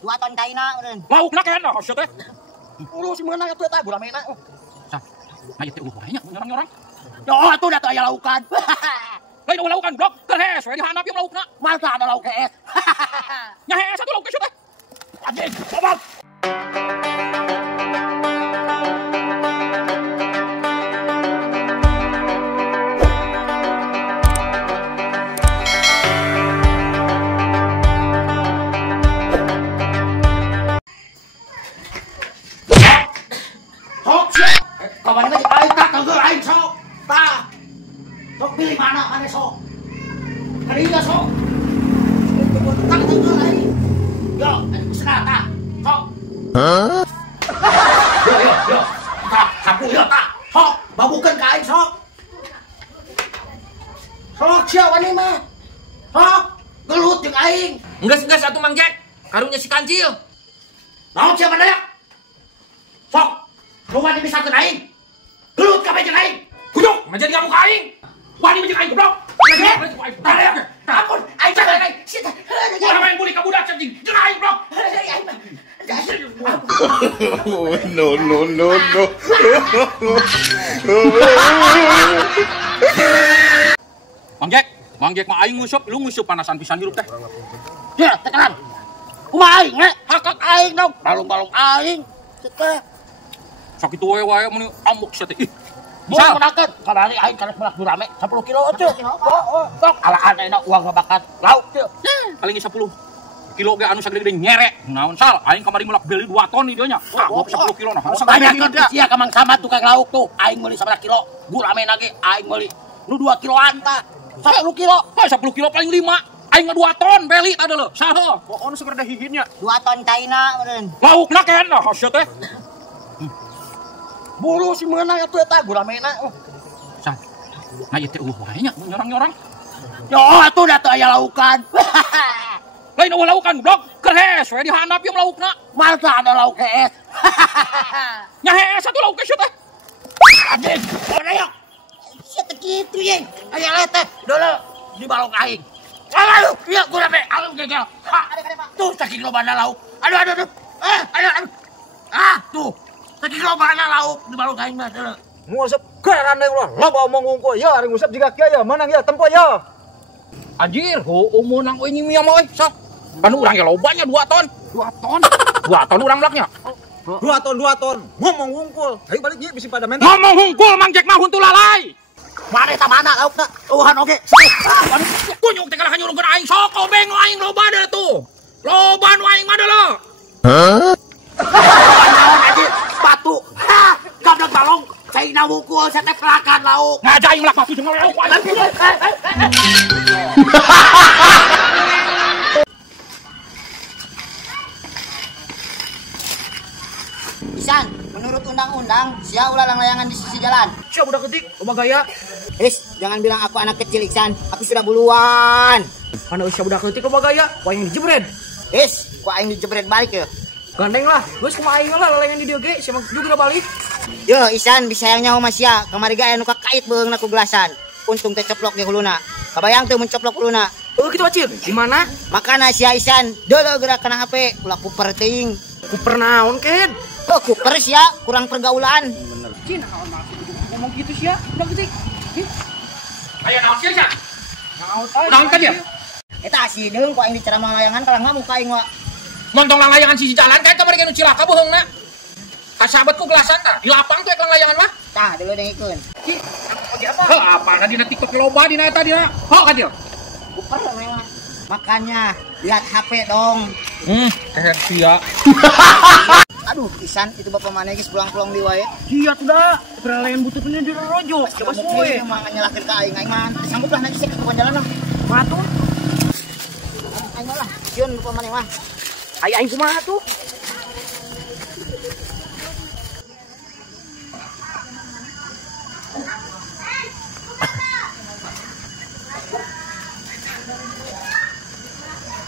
2 ton China meureun. Lauk na kena hasil teh. Urus si meunang atuh eta guramena. Sah. Aya teh banyak nyorang-nyorang. Yo atuh da teu aya laukan. Lain laukan blok terhes we dihandap ieu laukna. Masa ada lauk hees. Nya hees atuh lauk teh. Anjing, babak. Kawan mah aing tak teu aing sok. Tah. Sok pilih mana sok. Kadinya sok. Tak teu aing. Yo, kusna tah. Sok. Hah? Yo. Tah, sapu yo tah. Sok, babukeun ka aing sok. Sok sia wani mah. Sok, gelut jeung aing. Enggeus atuh Mang Jack. Karunya si Kancil. Naon sia maneh? Sok. Lu wani misalkeun aing. Gelut ka jeung aing. Kuduk, menjadi kamu aing. Wani menjadi aing goblok. Ampun, aing jangan aing. Sita. Kumaha main buli ka budak cacing. Jeung aing blok. No. Mang Jack mah aing ngusup, lu ngusup panasan pisan hirup teh. Ya, tekanan. Kumaha aing we? Hakak aing dong. Balung-balung aing. Teh. Sok kitu wae mun amuk sia teh. Ih. Bisa menakeun kadari aing kana berak rame 10 kilo teh. Sok alaan ayeuna uang babakan lauk teh. Paling 10 kilo ge anu sagede-gede nyerek. Naon sal aing kamari mulak beli 2 ton di dieu nya. Kagok 10 kilo nah. Banyak sia ka Mang Samad tukang lauk tuh. Aing meuli sabaraha kilo. Guramena ge aing meuli nu 2 kiloan tah. 10 kilo. 10 kilo paling 5. Aing 2 ton beli tah deuleu. Saha? Pokona segerda hihinnya. 2 ton China meureun. Laukna kena hasil teh. Buru si meunang atuh eta guramena. Sah. Aya teh banyak nyorang-nyorang. Yo atuh da teu aya laukan. Lain laukan blok terhes we dihandap ieu laukna. Masa ada lauk hees. Nya hees atuh lauk sia teh. Anjing, mana ya? Sia teh kitu ye. Aya leteh deuleu di balong aing. Aduh, iya gurame, aduh gegel. Tuh saking lobana lauk. Aduh. Aduh. Tuh. Saking lobana lauk di balong aing mah deuleu. Ngusep keran deui ulah. Loba omong ngungkul ya ari ngusep jiga kieu ya menang ya tempo ya. Anjir, menang we nyimia mah we. Sok. Kan urang ge lobanya 2 ton. 2 ton. 2 ton urang blaknya. 2 ton. Ngomong ngungkul. Ayo balik ye bisi pada mental. Ngomong hungkul Mang Jack mah huntu lalai. Mana eta mana laukna? Uhan oge. Kunyuk teh kalah nyurungkeun aing sok obeng nu aing loba deuleu tuh. Loba nu aing mah deuleu. Naon anjir? Batu. Gablek balong. Caina wukul saya teh pelakan lauk. Ngajak aing melak batu jeung lauk. Isan, menurut undang-undang, sia ulah layangan di sisi jalan. Sia budak ketik, loba gaya. Jangan bilang aku anak kecil Iksan, aku sudah buluan. Mana usia budak ketik loba gaya, wayang dijebret. Kok aing dijebret balik ya? Gandeng lah, geus kumaha aing lah layangan di dieu ge, sia juga balik. Yo Isan, disayangnya sama sia, kamari ge aya nu kakait beungna ku gelasan. Untung teh ceplok di huluna. Kabayang teh menceplok huluna. Kitu acil, di mana? Makana sia Isan, deuleu gerak kana HP, ulah kuper teuing. Kuper naon ken? Oh, kuper sia, kurang pergaulan. Bener. Cina ngomong gitu sia, budak ketik. Aya naon sia sia? Naon ka dia? Eta asideung ku aing diceramah layangan kalang muka aing wa. Montong layangan sisi jalan kae kamari ge nu cilaka beheungna. Kasahabatku gelasan tah, di lapang teh kang layangan mah. Tah, dulu dengikeun. Ci, oge apa? Heuh, apana dina TikTok loba dina eta dina. Hok ka dia. Kuper memang. Makanya lihat HP dong. Sia. Aduh, Isan, itu bapak mana geus pulang-pulang di wae. Iya tuh dah, peralayan bututnya di rojo. Coba poe mah nyalakeun ka aing mah. Sanggup lah nanti sih ke jalan mah. Matur. Aing lah, sieun bapak mana mah. Aing kumaha tuh?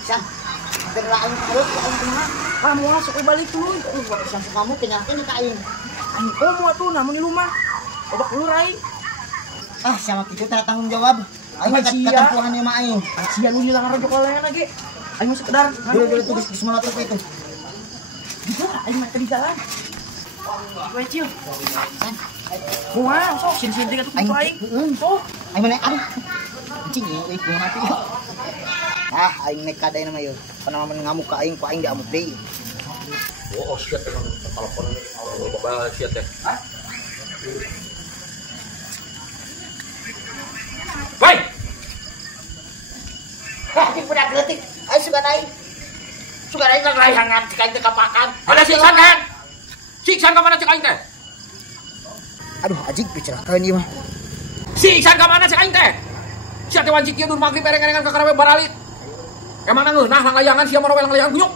Isan, gerak aing terus aing kumaha? Kamu masuk balik tuh. Isan kamu kenyalkeun ka aing. Aing komo tuh namun di rumah. Obak lu rai. Ah, sama kitu teh tanggung jawab. Aing ketempuhan ieu mah aing. Sia lu hilang rojo kalayan lagi. Aing mau sekedar. Dulu tugas di semua itu. Bisa aing mah di jalan. Gue cil. Wah, sok sin tinggal tuh aing. Sok. Aing mana aduh. Cing euy kumaha mati. Aing nek kadai nama yeuh. Panaman ngamuk ka aing, ku aing diamuk deui. Oh, shit emang telepon ini bawa shit ya. Hah? Woi. Anjing budak leutik. Aing suka naik. Suka naik ngerayangan cek aing teh kapakan. Ada siksan kan? Siksan ka mana cek aing teh? Aduh, anjing kecelakaan ieu mah. Siksan ka mana cek aing teh? Sia teh wancik kieu dur magrib ereng-erengan ka karawe baralit. Emang ngeunah layangan sia mah layangan kunyuk.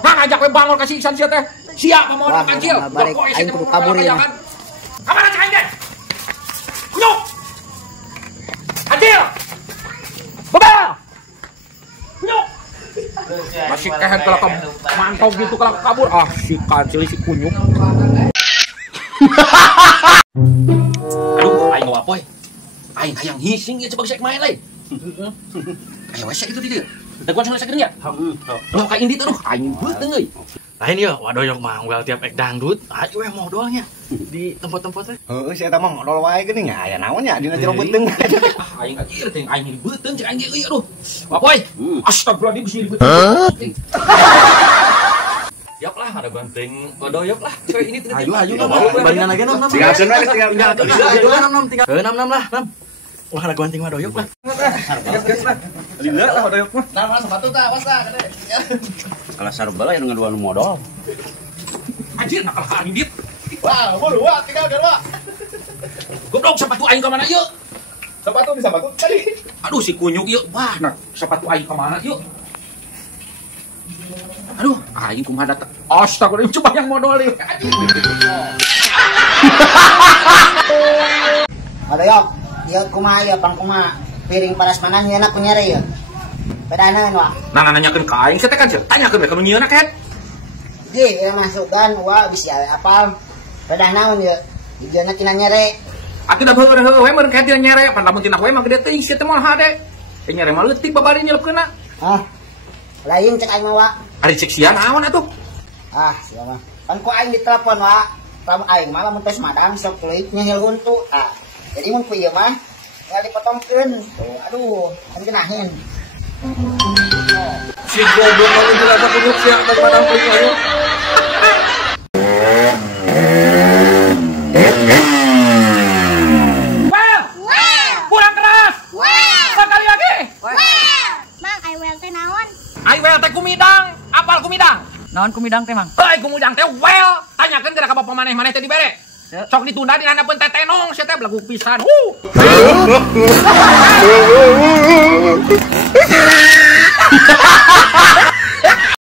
Nah ngajak we bangor ka siksan sia teh. Sia mah mau kancil. Balik aing kudu kabur ieu mah. Ka mana cek aing teh? Kunyuk. Kancil. Bebel. Kunyuk. Masih kehet kalau mantau gitu kalau kabur. Ah si kancil si kunyuk. Aduh, aing mau apa? Aing hayang hising ieu coba sek main lain. Ayo wes itu dia. Teguan sana sakeun ya? Heuh. Ka indi tuh aing beuteung euy. Lain ya, wadoyok mah well tiap ek dangdut, ayo we modalnya di tempat-tempat teh. Heeh, si eta mah modal wae geuning aya naon nya dina jero beuteung. Aing anjir teh aing beuteung cek aing euy aduh. Apoy. Astagfirullahaladzim bisi dibeuteung. Yap lah, ada banting wadoyok lah. Coy ini teh. Ayo bandingan lagi 6. Tinggal tinggal 6. 6 lah, 6. Wah, ada banting wadoyok lah. Lila lah wadoyok mah. Nah, sepatu tah, awas tah. Kalau sarubala yang ngaduan modal. Anjir nakal ka aing dit. Wah, buru wah tinggal wah. Goblok sepatu aing ka mana ieu? Sepatu di sepatu tadi. Aduh si kunyuk ieu. Wah, nah sepatu aing ka mana ieu? Aduh, aing kumaha datang. Astagfirullah, coba yang modal ieu. Ada yok. Ieu kumaha ieu pang kumaha? Piring panas mana nyeuna ku nyere ieu? Bedana wa. Nah nanyakeun ka aing sia teh kan tanyakeun we ka nyieuna kan. Ge, ieu masukkan wa bisa apal. Bedana naon ieu? Ijeuna tina nyere. Atuh da heueuh we meureun ka dia nyere, pan lamun tina we mah gede teuing sia teh mah hade. Teh nyere mah leutik babari nyelepkeunna. Hah. Lain cek aing mah wa. Ari cek sia naon atuh? Ah, sia mah. Kan ku aing ditelepon wa. Tam aing mah lamun tes madang sok leuit nyengel huntu. Ah. Jadi mun ku ieu mah enggak dipotongkeun. Aduh, kan genahin. Si goblok kalau dirasa kunyuk sia ka padang pelik ayo. Kurang keras. Sekali lagi. Mang, ai well teh naon? Ai wel teh kumidang. Apal kumidang? Naon kumidang teh, Mang? Heuy kumidang teh wel. Tanyakeun geura ka bapa maneh teh dibere. Sok ditunda di handapkeun teh tenong sia teh belagu pisan.